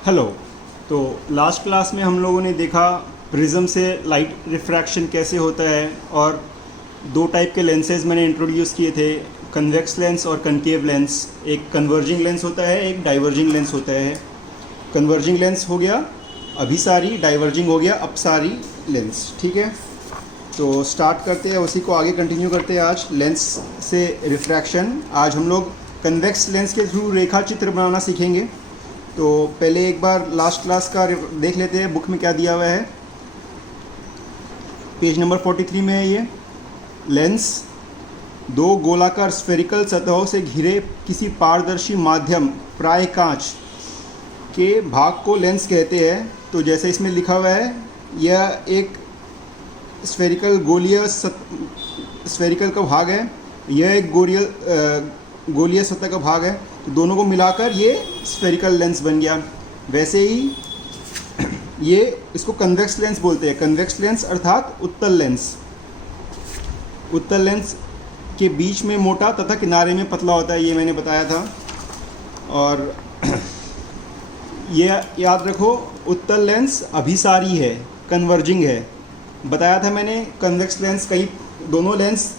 Hello. तो last class में हम लोगों ने देखा प्रिज्म से लाइट रिफ्रैक्शन कैसे होता है, और दो टाइप के लेंसेज मैंने इंट्रोड्यूस किए थे, कन्वेक्स लेंस और कनकेव लेंस। एक कन्वर्जिंग लेंस होता है, एक डाइवर्जिंग लेंस होता है। कन्वर्जिंग लेंस हो गया अभिसारी, डाइवर्जिंग हो गया अपसारी लेंस। ठीक है, तो स्टार्ट करते हैं, उसी को आगे कंटिन्यू करते हैं। आज लेंस से रिफ्रैक्शन, आज हम लोग कन्वेक्स लेंस के थ्रू रेखा चित्र बनाना सीखेंगे। तो पहले एक बार लास्ट क्लास का देख लेते हैं, बुक में क्या दिया हुआ है। पेज नंबर 43 में है ये। लेंस दो गोलाकार स्फेरिकल सतहों से घिरे किसी पारदर्शी माध्यम प्राय कांच के भाग को लेंस कहते हैं। तो जैसे इसमें लिखा हुआ है, यह एक स्फेरिकल स्फेरिकल का भाग है, यह एक गोलीय सतह का भाग है। तो दोनों को मिलाकर ये स्फेरिकल लेंस बन गया। वैसे ही ये इसको कन्वेक्स लेंस बोलते हैं। कन्वेक्स लेंस अर्थात उत्तल लेंस। उत्तल लेंस के बीच में मोटा तथा किनारे में पतला होता है, ये मैंने बताया था। और ये याद रखो, उत्तल लेंस अभिसारी है, कन्वर्जिंग है। बताया था मैंने कन्वेक्स लेंस दोनों लेंस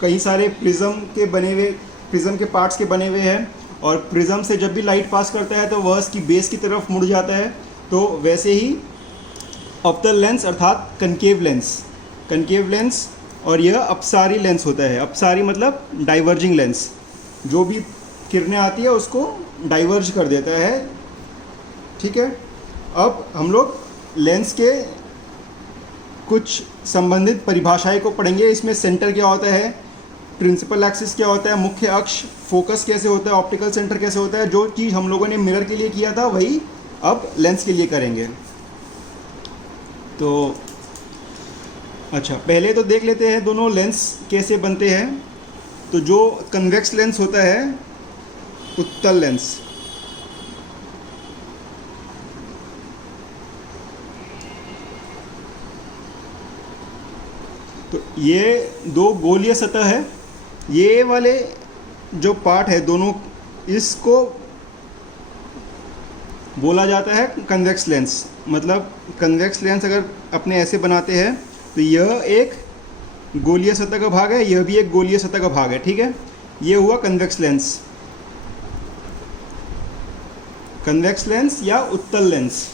कई सारे प्रिज्म के पार्ट्स के बने हुए हैं, और प्रिज्म से जब भी लाइट पास करता है तो वह इसकी बेस की तरफ मुड़ जाता है। तो वैसे ही अवतल लेंस अर्थात कनकेव लेंस और यह अपसारी लेंस होता है। अपसारी मतलब डाइवर्जिंग लेंस, जो भी किरणें आती है उसको डाइवर्ज कर देता है। ठीक है, अब हम लोग लेंस के कुछ संबंधित परिभाषाएं को पढ़ेंगे। इसमें सेंटर क्या होता है, प्रिंसिपल एक्सिस क्या होता है, मुख्य अक्ष, फोकस कैसे होता है, ऑप्टिकल सेंटर कैसे होता है। जो चीज़ हम लोगों ने मिरर के लिए किया था वही अब लेंस के लिए करेंगे। तो अच्छा, पहले तो देख लेते हैं दोनों लेंस कैसे बनते हैं। तो जो कन्वेक्स लेंस होता है, उत्तल लेंस, तो ये दो गोलीय सतह है। ये वाले जो पार्ट है दोनों, इसको बोला जाता है कन्वेक्स लेंस। मतलब कन्वेक्स लेंस अगर अपने ऐसे बनाते हैं तो यह एक गोलीय सतह का भाग है, यह भी एक गोलीय सतह का भाग है। ठीक है, ये हुआ कन्वेक्स लेंस या उत्तल लेंस।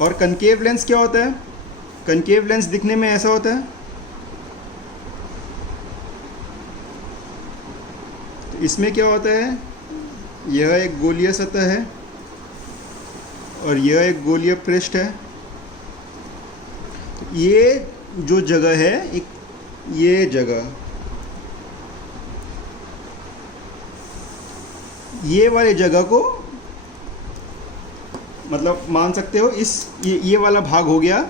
और कनकेव लेंस क्या होता है? कनकेव लेंस दिखने में ऐसा होता है। तो इसमें क्या होता है, यह एक गोलीय सतह है और यह एक गोलीय पृष्ठ है। तो ये जो जगह है, ये जगह, ये वाले जगह को मतलब मान सकते हो, ये वाला भाग हो गया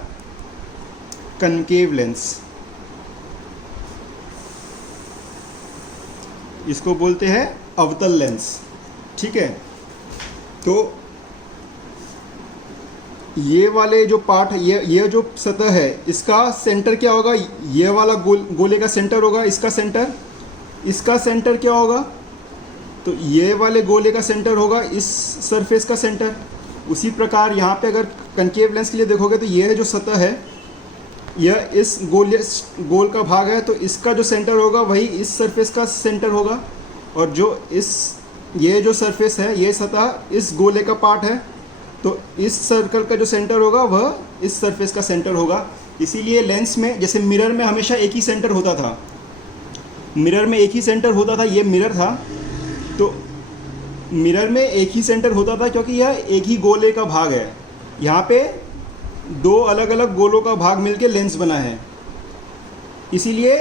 कनकेव लेंस। इसको बोलते हैं अवतल लेंस। ठीक है, तो ये वाले जो पार्ट है, ये जो सतह है, इसका सेंटर क्या होगा? ये वाला गोले का सेंटर होगा। इसका सेंटर क्या होगा? तो ये वाले गोले का सेंटर होगा इस सरफेस का सेंटर। उसी प्रकार यहाँ पे अगर कनकेव लेंस के लिए देखोगे तो ये जो सतह है, यह इस गोल का भाग है, तो इसका जो सेंटर होगा वही इस सरफेस का सेंटर होगा। और जो ये जो सरफेस है, ये सतह इस गोले का पार्ट है, तो इस सर्कल का जो सेंटर होगा वह इस सरफेस का सेंटर होगा। इसीलिए लेंस में, जैसे मिरर में हमेशा एक ही सेंटर होता था, ये मिरर था। तो मिरर में एक ही सेंटर होता था क्योंकि यह एक ही गोले का भाग है। यहाँ पे दो अलग अलग गोलों का भाग मिलके लेंस बना है, इसीलिए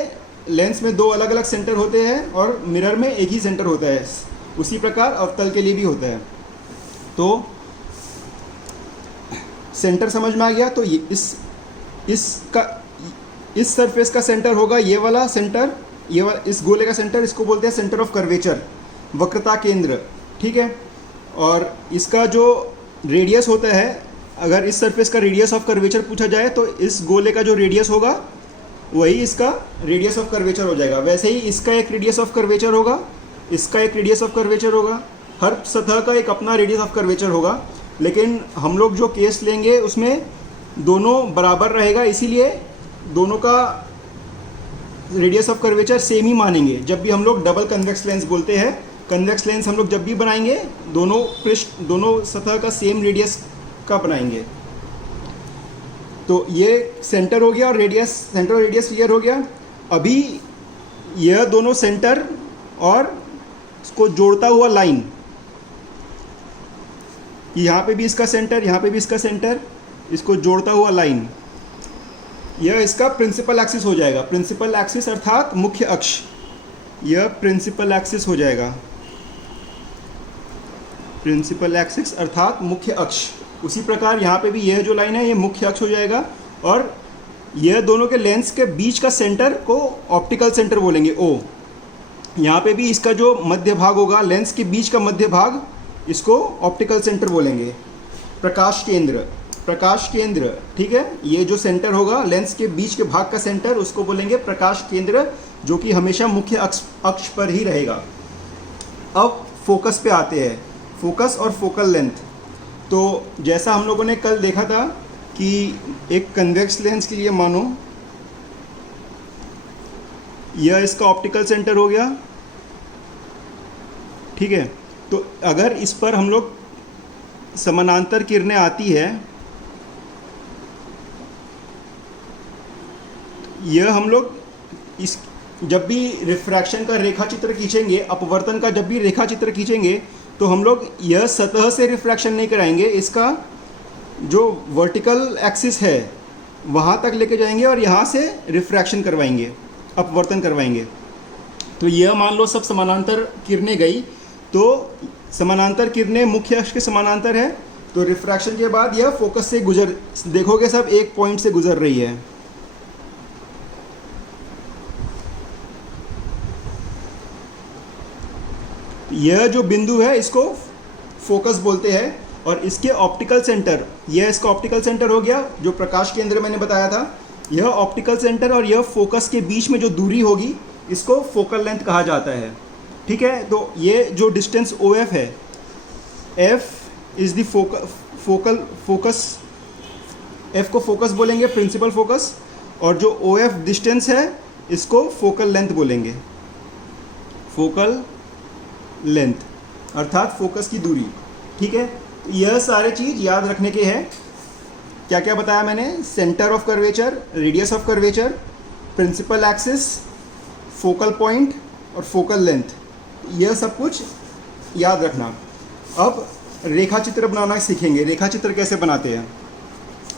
लेंस में दो अलग अलग सेंटर होते हैं और मिरर में एक ही सेंटर होता है। उसी प्रकार अवतल के लिए भी होता है। तो सेंटर समझ में आ गया। तो इस सरफेस का सेंटर होगा ये वाला सेंटर, इस गोले का सेंटर, इसको बोलते हैं सेंटर ऑफ कर्वेचर, वक्रता केंद्र। ठीक है, और इसका जो रेडियस होता है, अगर इस सरफेस का रेडियस ऑफ कर्वेचर पूछा जाए तो इस गोले का जो रेडियस होगा वही इसका रेडियस ऑफ कर्वेचर हो जाएगा। वैसे ही इसका एक रेडियस ऑफ कर्वेचर होगा, इसका एक रेडियस ऑफ कर्वेचर होगा, हर सतह का एक अपना रेडियस ऑफ कर्वेचर होगा। लेकिन हम लोग जो केस लेंगे उसमें दोनों बराबर रहेगा, इसीलिए दोनों का रेडियस ऑफ कर्वेचर सेम ही मानेंगे। जब भी हम लोग डबल कन्वेक्स लेंस बोलते हैं, कन्वेक्स लेंस हम लोग जब भी बनाएंगे दोनों सतह का सेम रेडियस का बनाएंगे। तो ये सेंटर हो गया और सेंटर और रेडियस क्लियर हो गया। अभी यह दोनों सेंटर और इसको जोड़ता हुआ लाइन, यहाँ पे भी इसका सेंटर, यहाँ पे भी इसका सेंटर, इसको जोड़ता हुआ लाइन, यह इसका प्रिंसिपल एक्सिस हो जाएगा। प्रिंसिपल एक्सिस अर्थात मुख्य अक्ष, यह प्रिंसिपल एक्सिस हो जाएगा। प्रिंसिपल एक्सिस अर्थात मुख्य अक्ष। उसी प्रकार यहाँ पे भी यह जो लाइन है ये मुख्य अक्ष हो जाएगा, और यह दोनों के लेंस के बीच का सेंटर को ऑप्टिकल सेंटर बोलेंगे, ओ। यहाँ पे भी इसका जो मध्य भाग होगा, लेंस के बीच का मध्य भाग, इसको ऑप्टिकल सेंटर बोलेंगे। प्रकाश केंद्र, ठीक है। ये जो सेंटर होगा लेंस के बीच के भाग का सेंटर, उसको बोलेंगे प्रकाश केंद्र, जो कि हमेशा मुख्य अक्ष पर ही रहेगा। अब फोकस पे आते हैं, फोकस और फोकल लेंथ। तो जैसा हम लोगों ने कल देखा था कि एक कन्वेक्स लेंस के लिए मानो यह इसका ऑप्टिकल सेंटर हो गया, ठीक है। तो अगर इस पर हम लोग समानांतर किरणें आती है, यह हम लोग इस जब भी रिफ्रैक्शन का रेखा चित्र खींचेंगे, अपवर्तन का जब भी रेखा चित्र खींचेंगे, तो हम लोग यह सतह से रिफ्रैक्शन नहीं कराएंगे, इसका जो वर्टिकल एक्सिस है वहाँ तक लेके जाएंगे और यहाँ से रिफ्रैक्शन करवाएंगे, अपवर्तन करवाएंगे। तो यह मान लो सब समानांतर किरणें गई, तो समानांतर किरणें मुख्य अक्ष के समानांतर है, तो रिफ्रैक्शन के बाद यह फोकस से देखोगे सब एक पॉइंट से गुजर रही है। यह जो बिंदु है इसको फोकस बोलते हैं, और इसके ऑप्टिकल सेंटर, यह इसका ऑप्टिकल सेंटर हो गया, जो प्रकाश केंद्र मैंने बताया था। यह ऑप्टिकल सेंटर और यह फोकस के बीच में जो दूरी होगी, इसको फोकल लेंथ कहा जाता है, ठीक है। तो ये जो डिस्टेंस OF है, F is the focus, F को फोकस बोलेंगे, प्रिंसिपल फोकस, और जो OF डिस्टेंस है इसको फोकल लेंथ बोलेंगे, फोकल लेंथ अर्थात फोकस की दूरी, ठीक है। यह सारे चीज़ याद रखने के हैं। क्या क्या बताया मैंने? Centre of curvature, radius of curvature, principal axis, focal point और फोकल लेंथ, यह सब कुछ याद रखना। अब रेखा चित्र बनाना सीखेंगे। रेखा चित्र कैसे बनाते हैं?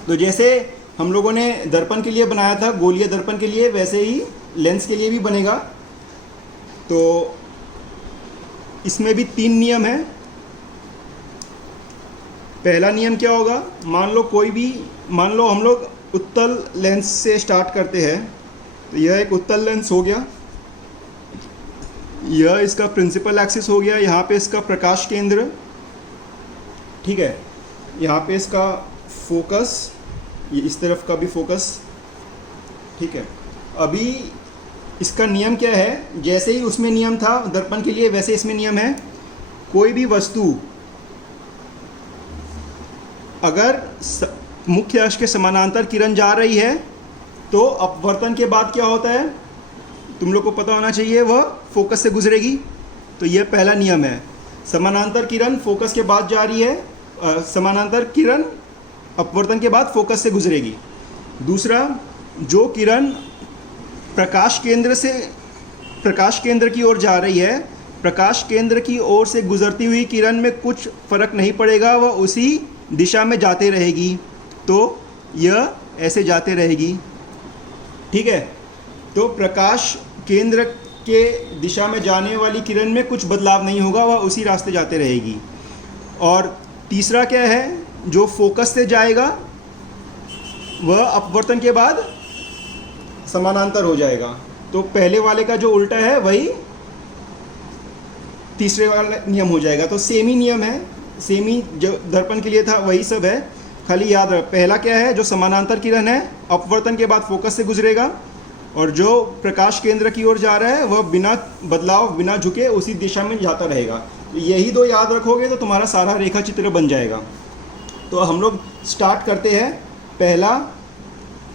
तो जैसे हम लोगों ने दर्पण के लिए बनाया था, गोलीय दर्पण के लिए, वैसे ही लेंस के लिए भी बनेगा। तो इसमें भी 3 नियम है। पहला नियम क्या होगा? मान लो हम लोग उत्तल लेंस से स्टार्ट करते हैं, तो यह एक उत्तल लेंस हो गया, यह इसका प्रिंसिपल एक्सिस हो गया, यहाँ पे इसका प्रकाश केंद्र, ठीक है, यहाँ पे इसका फोकस, ये इस तरफ का भी फोकस, ठीक है। अभी इसका नियम क्या है? जैसे ही उसमें नियम था दर्पण के लिए, वैसे इसमें नियम है। कोई भी वस्तु अगर मुख्य अक्ष के समानांतर किरण जा रही है, तो अपवर्तन के बाद क्या होता है तुम लोग को पता होना चाहिए, वह फोकस से गुजरेगी। तो यह पहला नियम है। समानांतर किरण फोकस के बाद जा रही है, समानांतर किरण अपवर्तन के बाद फोकस से गुजरेगी। दूसरा, जो किरण प्रकाश केंद्र की ओर जा रही है, प्रकाश केंद्र की ओर से गुजरती हुई किरण में कुछ फर्क नहीं पड़ेगा, वह उसी दिशा में जाते रहेगी। तो यह ऐसे जाते रहेगी, ठीक है। तो प्रकाश केंद्र के दिशा में जाने वाली किरण में कुछ बदलाव नहीं होगा, वह उसी रास्ते जाते रहेगी। और तीसरा क्या है? जो फोकस से जाएगा वह अपवर्तन के बाद समानांतर हो जाएगा। तो पहले वाले का जो उल्टा है वही तीसरे वाला नियम हो जाएगा। तो सेम ही नियम है, सेम ही जो दर्पण के लिए था वही सब है। खाली याद रख, पहला क्या है? जो समानांतर किरण है अपवर्तन के बाद फोकस से गुजरेगा, और जो प्रकाश केंद्र की ओर जा रहा है वह बिना बदलाव, बिना झुके उसी दिशा में जाता रहेगा। यही 2 याद रखोगे तो तुम्हारा सारा रेखा चित्र बन जाएगा। तो हम लोग स्टार्ट करते हैं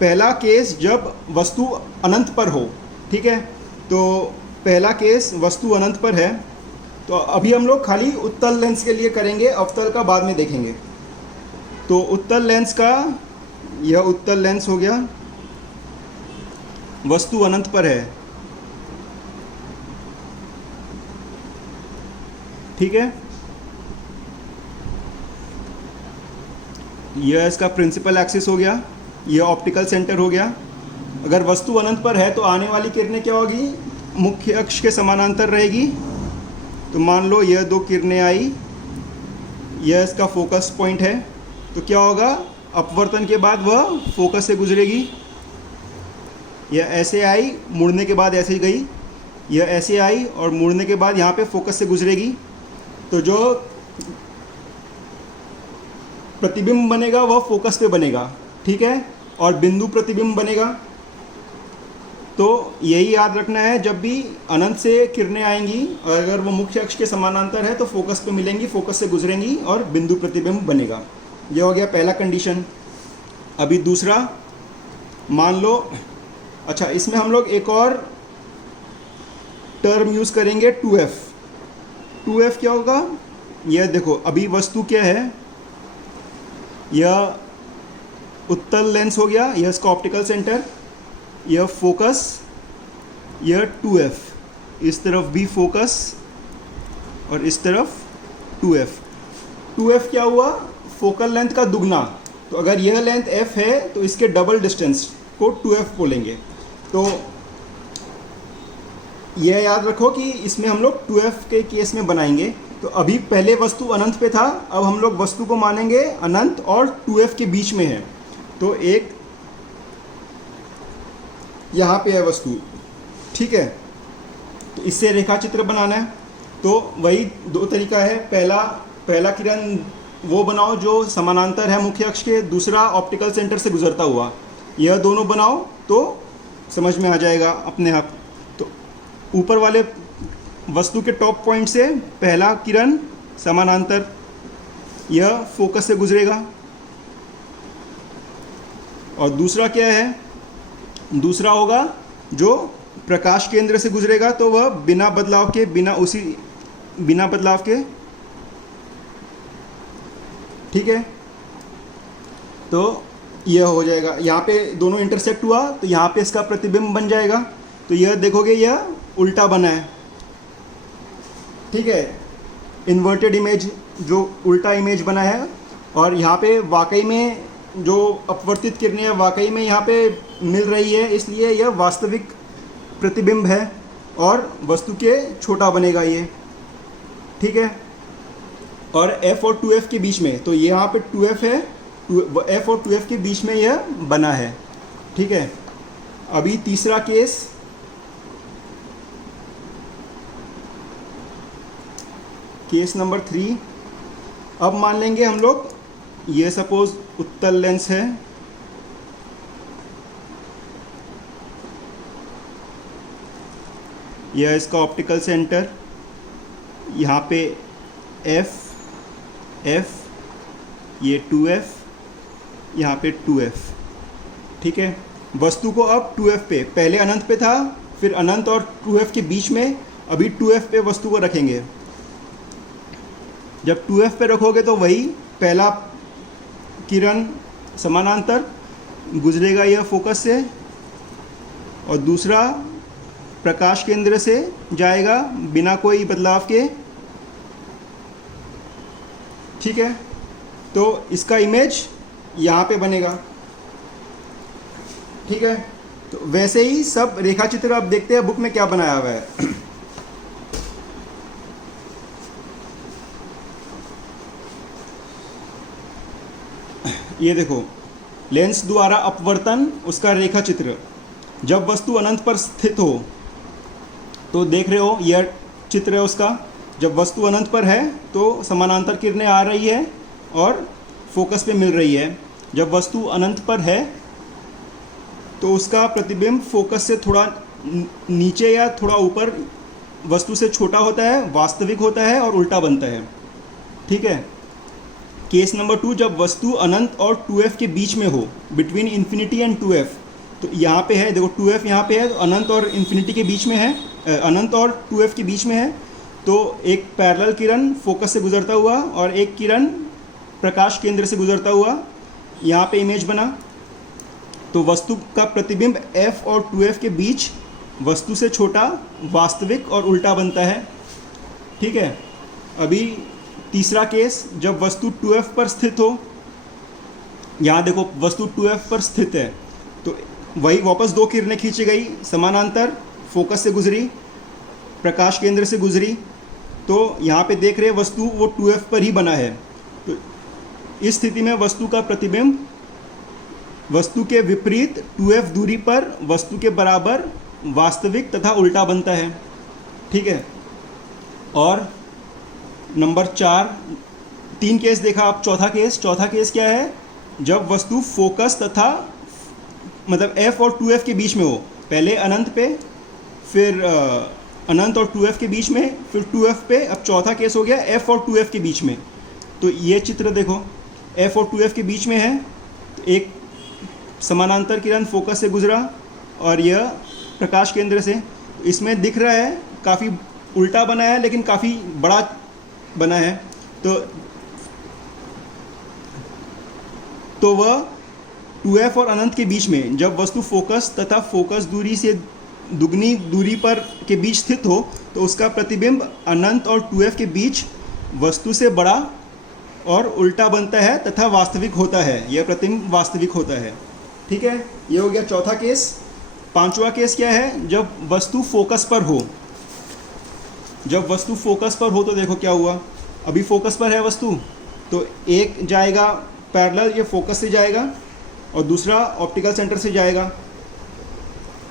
पहला केस जब वस्तु अनंत पर हो, ठीक है। तो पहला केस वस्तु अनंत पर है, तो अभी हम लोग खाली उत्तल लेंस के लिए करेंगे, अवतल का बाद में देखेंगे। तो उत्तल लेंस का, यह उत्तल लेंस हो गया, वस्तु अनंत पर है, ठीक है। यह इसका प्रिंसिपल एक्सिस हो गया, यह ऑप्टिकल सेंटर हो गया। अगर वस्तु अनंत पर है तो आने वाली किरणें क्या होगी, मुख्य अक्ष के समानांतर रहेगी। तो मान लो यह दो किरणें आई, यह इसका फोकस पॉइंट है, तो क्या होगा, अपवर्तन के बाद वह फोकस से गुजरेगी। यह ऐसे आई, मुड़ने के बाद ऐसे गई, यह ऐसे आई और मुड़ने के बाद यहाँ पे फोकस से गुजरेगी। तो जो प्रतिबिंब बनेगा वह फोकस पे बनेगा, ठीक है, और बिंदु प्रतिबिंब बनेगा। तो यही याद रखना है, जब भी अनंत से किरणें आएंगी और अगर वो मुख्य अक्ष के समानांतर है तो फोकस पे मिलेंगी, फोकस से गुजरेंगी और बिंदु प्रतिबिंब बनेगा। यह हो गया पहला कंडीशन। अभी दूसरा, मान लो, अच्छा इसमें हम लोग एक और टर्म यूज़ करेंगे 2f। 2f क्या होगा, यह देखो अभी वस्तु क्या है, यह उत्तल लेंस हो गया, यह इसका ऑप्टिकल सेंटर, यह फोकस, यह 2f, इस तरफ भी फोकस और इस तरफ 2f। 2f क्या हुआ, फोकल लेंथ का दुगना। तो अगर यह लेंथ f है तो इसके डबल डिस्टेंस को 2f बोलेंगे। तो यह याद रखो कि इसमें हम लोग 2f के केस में बनाएंगे। तो अभी पहले वस्तु अनंत पे था, अब हम लोग वस्तु को मानेंगे अनंत और 2f के बीच में है। तो एक यहाँ पे है वस्तु, ठीक है। तो इससे रेखा चित्र बनाना है। तो वही दो तरीका है, पहला किरण वो बनाओ जो समानांतर है मुख्य अक्ष के, दूसरा ऑप्टिकल सेंटर से गुजरता हुआ। यह दोनों बनाओ तो समझ में आ जाएगा अपने आप। तो ऊपर वाले वस्तु के टॉप पॉइंट से पहला किरण समानांतर, यह फोकस से गुजरेगा। और दूसरा क्या है, दूसरा होगा जो प्रकाश केंद्र से गुजरेगा, तो वह बिना बदलाव के, ठीक है। तो यह हो जाएगा, यहाँ पे दोनों इंटरसेक्ट हुआ तो यहाँ पे इसका प्रतिबिंब बन जाएगा। तो यह देखोगे यह उल्टा बना है, ठीक है, इन्वर्टेड इमेज, जो उल्टा इमेज बना है। और यहाँ पे वाकई में जो अपवर्तित किरणें हैं वाकई में यहाँ पे मिल रही है, इसलिए यह वास्तविक प्रतिबिंब है और वस्तु के छोटा बनेगा ये, ठीक है। और f और 2f के बीच में, तो यहाँ पे 2f है, f और 2f के बीच में यह बना है, ठीक है। अभी तीसरा केस, केस नंबर 3। अब मान लेंगे हम लोग ये सपोज उत्तल लेंस है, यह इसका ऑप्टिकल सेंटर, यहाँ पे f, ये 2f, यहाँ पे 2f, ठीक है। वस्तु को अब 2f पे, पहले अनंत पे था, फिर अनंत और 2f के बीच में, अभी 2f पे वस्तु को रखेंगे। जब 2f पे रखोगे तो वही पहला किरण समानांतर गुजरेगा यह फोकस से, और दूसरा प्रकाश केंद्र से जाएगा बिना कोई बदलाव के, ठीक है। तो इसका इमेज यहाँ पे बनेगा, ठीक है। तो वैसे ही सब रेखा चित्र अब देखते हैं बुक में क्या बनाया हुआ है। ये देखो, लेंस द्वारा अपवर्तन, उसका रेखा चित्र। जब वस्तु अनंत पर स्थित हो, तो देख रहे हो यह चित्र है उसका। जब वस्तु अनंत पर है तो समानांतर किरणें आ रही है और फोकस पे मिल रही है। जब वस्तु अनंत पर है तो उसका प्रतिबिंब फोकस से थोड़ा नीचे या थोड़ा ऊपर वस्तु से छोटा होता है, वास्तविक होता है और उल्टा बनता है, ठीक है। केस नंबर 2, जब वस्तु अनंत और 2f के बीच में हो, बिटवीन इन्फिनिटी एंड 2f। तो यहाँ पे है देखो 2f यहाँ पे है, तो अनंत और इन्फिनिटी के बीच में है, अनंत और 2f के बीच में है। तो एक पैरेलल किरण फोकस से गुजरता हुआ और एक किरण प्रकाश केंद्र से गुजरता हुआ यहाँ पे इमेज बना। तो वस्तु का प्रतिबिंब f और 2f के बीच वस्तु से छोटा, वास्तविक और उल्टा बनता है। ठीक है। अभी तीसरा केस, जब वस्तु 2f पर स्थित हो, यहाँ देखो वस्तु 2f पर स्थित है, तो वही वापस दो किरणें खींची गई, समानांतर, फोकस से गुजरी, प्रकाश केंद्र से गुजरी। तो यहाँ पे देख रहे वस्तु वो 2f पर ही बना है। तो इस स्थिति में वस्तु का प्रतिबिंब वस्तु के विपरीत 2f दूरी पर वस्तु के बराबर, वास्तविक तथा उल्टा बनता है। ठीक है। और नंबर 4, 3 केस देखा आप। चौथा केस क्या है? जब वस्तु फोकस तथा मतलब f और 2f के बीच में हो, पहले अनंत पे, फिर अनंत और 2f के बीच में, फिर 2f पे, अब चौथा केस हो गया f और 2f के बीच में। तो ये चित्र देखो, f और 2f के बीच में है, तो एक समानांतर किरण फोकस से गुजरा और यह प्रकाश केंद्र से। तो इसमें दिख रहा है काफ़ी उल्टा बना है, लेकिन काफ़ी बड़ा बना है। तो वह 2f और अनंत के बीच में, जब वस्तु फोकस तथा फोकस दूरी से दुगनी दूरी पर के बीच स्थित हो, तो उसका प्रतिबिंब अनंत और 2f के बीच वस्तु से बड़ा और उल्टा बनता है तथा वास्तविक होता है। यह प्रतिबिंब वास्तविक होता है। ठीक है। ये हो गया चौथा केस। पांचवा केस क्या है? जब वस्तु फोकस पर हो। जब वस्तु फोकस पर हो तो देखो क्या हुआ। अभी फोकस पर है वस्तु, तो एक जाएगा पैरेलल, ये फोकस से जाएगा, और दूसरा ऑप्टिकल सेंटर से जाएगा।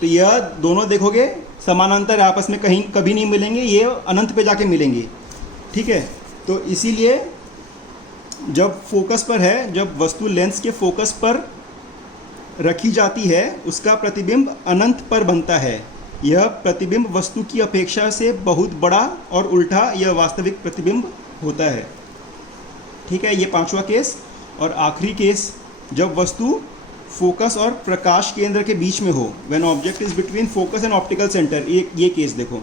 तो यह दोनों देखोगे समानांतर, आपस में कहीं कभी नहीं मिलेंगे, ये अनंत पे जाके मिलेंगे। ठीक है। तो इसीलिए जब फोकस पर है, जब वस्तु लेंस के फोकस पर रखी जाती है, उसका प्रतिबिंब अनंत पर बनता है। यह प्रतिबिंब वस्तु की अपेक्षा से बहुत बड़ा और उल्टा यह वास्तविक प्रतिबिंब होता है। ठीक है। ये पांचवा केस। और आखिरी केस, जब वस्तु फोकस और प्रकाश केंद्र के बीच में हो, when object is between focus and optical centre. ये केस देखो,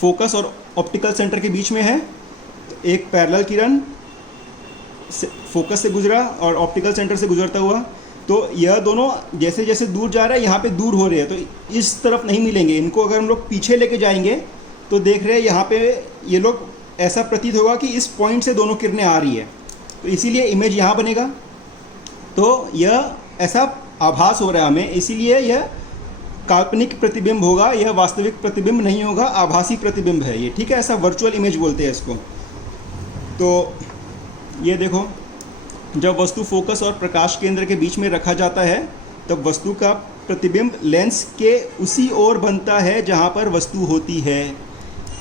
फोकस और ऑप्टिकल सेंटर के बीच में है, तो एक पैरेलल किरण फोकस से गुजरा और ऑप्टिकल सेंटर से गुजरता हुआ। तो यह दोनों जैसे जैसे दूर जा रहा है, यहाँ पे दूर हो रहे हैं, तो इस तरफ नहीं मिलेंगे। इनको अगर हम लोग पीछे लेके जाएंगे तो देख रहे हैं यहाँ पे ये लोग, ऐसा प्रतीत होगा कि इस पॉइंट से दोनों किरणें आ रही है, तो इसीलिए इमेज यहाँ बनेगा। तो यह ऐसा आभास हो रहा है हमें, इसीलिए यह काल्पनिक प्रतिबिंब होगा, यह वास्तविक प्रतिबिंब नहीं होगा, आभासी प्रतिबिंब है ये। ठीक है। ऐसा वर्चुअल इमेज बोलते हैं इसको। तो ये देखो, जब वस्तु फोकस और प्रकाश केंद्र के बीच में रखा जाता है, तब वस्तु का प्रतिबिंब लेंस के उसी ओर बनता है जहाँ पर वस्तु होती है।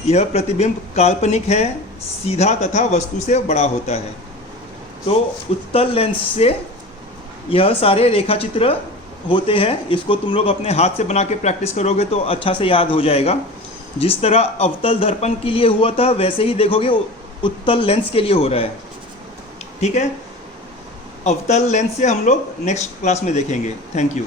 यह प्रतिबिंब काल्पनिक है, सीधा तथा वस्तु से बड़ा होता है। तो उत्तल लेंस से यह सारे रेखाचित्र होते हैं। इसको तुम लोग अपने हाथ से बना के प्रैक्टिस करोगे तो अच्छा से याद हो जाएगा। जिस तरह अवतल दर्पण के लिए हुआ था, वैसे ही देखोगे उत्तल लेंस के लिए हो रहा है। ठीक है। अवतल लेंस से हम लोग नेक्स्ट क्लास में देखेंगे। Thank you.